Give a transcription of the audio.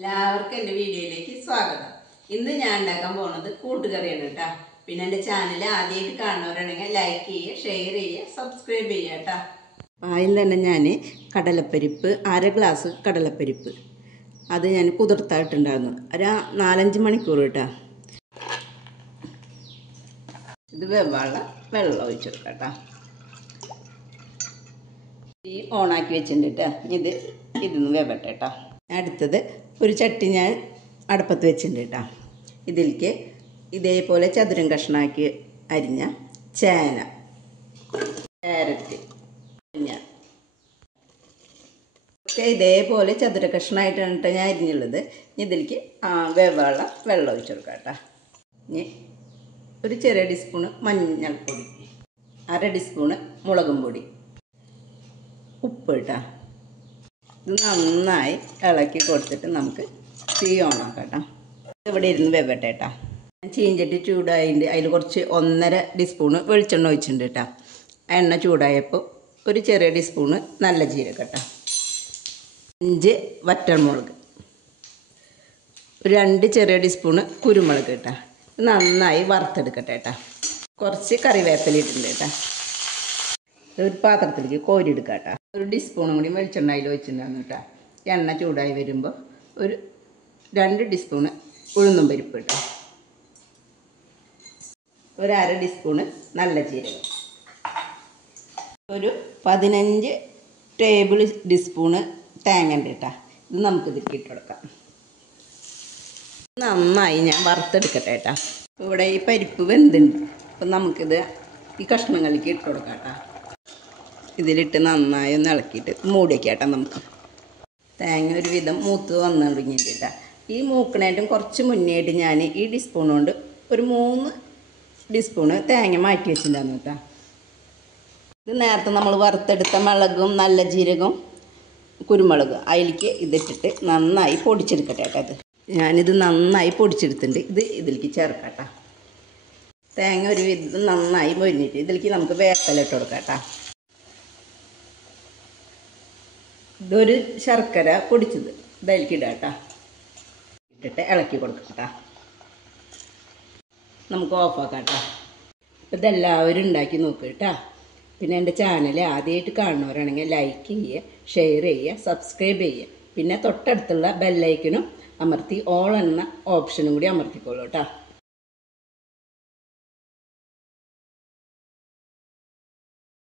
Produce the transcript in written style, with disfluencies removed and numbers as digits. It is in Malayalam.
എല്ലാവർക്കും എൻ്റെ വീഡിയോയിലേക്ക് സ്വാഗതം. ഇന്ന് ഞാൻ ഉണ്ടാക്കാൻ പോകുന്നത് കൂട്ടുകറിയാണ് കേട്ടോ. പിന്നെ എൻ്റെ ചാനൽ ആദ്യമായിട്ട് കാണുന്നവരാണെങ്കിൽ ലൈക്ക് ചെയ്യുക, ഷെയർ ചെയ്യുക, സബ്സ്ക്രൈബ് ചെയ്യുക കേട്ടോ. ആദ്യം തന്നെ ഞാൻ കടലപ്പരിപ്പ്, 1/2 ഗ്ലാസ് കടലപ്പരിപ്പ് അത് ഞാൻ കുതിർത്തായിട്ടുണ്ടായിരുന്നു. ഒരു 4-5 മണിക്കൂർ കേട്ടോ. ഇത് വെള്ളം ഒഴിച്ചു കൊടുക്കാം കേട്ടോ. ഈ ഓണാക്കി വെച്ചിട്ടുണ്ട് കേട്ടോ. ഇതൊന്ന് വെവട്ടെ കേട്ടോ. അടുത്തത് ഒരു ചട്ടി ഞാൻ അടുപ്പത്ത് വെച്ചിട്ടുണ്ട് കേട്ടോ. ഇതിലേക്ക് ഇതേപോലെ ചതുരം കഷ്ണമാക്കി അരിഞ്ഞ ചേന, ക്യാരറ്റ് ഒക്കെ ഇതേപോലെ ചതുര കഷ്ണമായിട്ടാണ് കേട്ടോ ഞാൻ അരിഞ്ഞുള്ളത്. ഇതിലേക്ക് വെള്ളം ഒഴിച്ചു കൊടുക്കാം കേട്ടോ. ഇനി ഒരു ചെറിയ ടീസ്പൂണ് മഞ്ഞൾപ്പൊടി, 1/2 ടീസ്പൂണ് മുളകും പൊടി, ഉപ്പ് കേട്ടോ. ഇത് നന്നായി ഇളക്കി കൊടുത്തിട്ട് നമുക്ക് തീ ഓണാക്കാം കേട്ടോ. ഇവിടെ ഇരുന്ന് വെവട്ടെ കേട്ടോ. ചീഞ്ചട്ടി ചൂടായിട്ട് അതിൽ കുറച്ച് 1.5 ടീസ്പൂണ് വെളിച്ചെണ്ണ ഒഴിച്ചിട്ടുണ്ട് കേട്ടോ. എണ്ണ ചൂടായപ്പോൾ ഒരു ചെറിയ ടീസ്പൂണ് നല്ല ജീരകം കേട്ടോ, 5 വറ്റൽമുളക്, ഒരു 2 ചെറിയ ടീസ്പൂണ് കുരുമുളക് കേട്ടോ. ഇത് നന്നായി വറുത്തെടുക്കട്ടെ കേട്ടോ. കുറച്ച് കറിവേപ്പില ഇട്ടിട്ടുണ്ട് കേട്ടോ. ഒരു പാത്രത്തിലേക്ക് കോരിയെടുക്കാം കേട്ടോ. ഒരു ടീസ്പൂണും കൂടി വെളിച്ചെണ്ണ അതിൽ ഒഴിച്ചിട്ടുണ്ടായിരുന്നു കേട്ടോ. എണ്ണ ചൂടായി വരുമ്പോൾ ഒരു 2 ടീസ്പൂണ് ഉഴുന്നും പരിപ്പ് കേട്ടോ, ഒരു 1/2 ടീസ്പൂണ് നല്ല ജീരകം, ഒരു 15 ടേബിൾ ടീസ്പൂണ് തേങ്ങ ഉണ്ട് കേട്ടോ. ഇത് നമുക്കിതിലേക്ക് ഇട്ട് കൊടുക്കാം. നന്നായി ഞാൻ വറുത്തെടുക്കട്ടെ കേട്ടോ. ഇവിടെ ഈ പരിപ്പ് വെന്തുണ്ട്. അപ്പം നമുക്കിത് ഈ കഷ്ണങ്ങളിലേക്ക് ഇട്ട് കൊടുക്കാം കേട്ടോ. ഇതിലിട്ട് നന്നായി ഒന്ന് ഇളക്കിയിട്ട് മൂടി വയ്ക്കാം കേട്ടോ. നമുക്ക് തേങ്ങ ഒരു വിധം മൂത്ത് വന്നു തുടങ്ങിയിട്ട് ഈ മൂക്കണായിട്ടും കുറച്ച് മുന്നേയായിട്ട് ഞാൻ ഈ ടീസ്പൂൺ കൊണ്ട് ഒരു 3 ടീസ്പൂണ് തേങ്ങ മാറ്റി വെച്ചിട്ടുണ്ടായിരുന്നു കേട്ടോ. ഇത് നേരത്തെ നമ്മൾ വറുത്തെടുത്ത മുളകും നല്ല ജീരകവും കുരുമുളക് അതിലേക്ക് ഇതിട്ടിട്ട് നന്നായി പൊടിച്ചെടുക്കട്ടെ കേട്ടോ. ഇത് ഞാനിത് നന്നായി പൊടിച്ചെടുത്തിട്ടുണ്ട്. ഇത് ഇതിലേക്ക് ചേർക്കാം കേട്ടോ. തേങ്ങ ഒരു വിധം നന്നായി മൊരിഞ്ഞിട്ട് ഇതിലേക്ക് നമുക്ക് വേപ്പില ഇട്ട് കൊടുക്കാം കേട്ടോ. ഇതൊരു ശർക്കര പൊടിച്ചത് ഇതിലേക്ക് ഇടാം കേട്ടോ. ഇട്ടിട്ട് ഇളക്കി കൊടുക്കാം കേട്ടോ. നമുക്ക് ഓഫാക്കാം കേട്ടോ. ഇതെല്ലാവരും ഉണ്ടാക്കി നോക്കുക കേട്ടോ. പിന്നെ എൻ്റെ ചാനൽ ആദ്യമായിട്ട് കാണുന്നവരാണെങ്കിൽ ലൈക്ക് ചെയ്യുക, ഷെയർ ചെയ്യുക, സബ്സ്ക്രൈബ് ചെയ്യുക. പിന്നെ തൊട്ടടുത്തുള്ള ബെല്ലൈക്കനും അമർത്തി ഓൾ എന്ന ഓപ്ഷനും കൂടി അമർത്തിക്കോളൂ കേട്ടോ.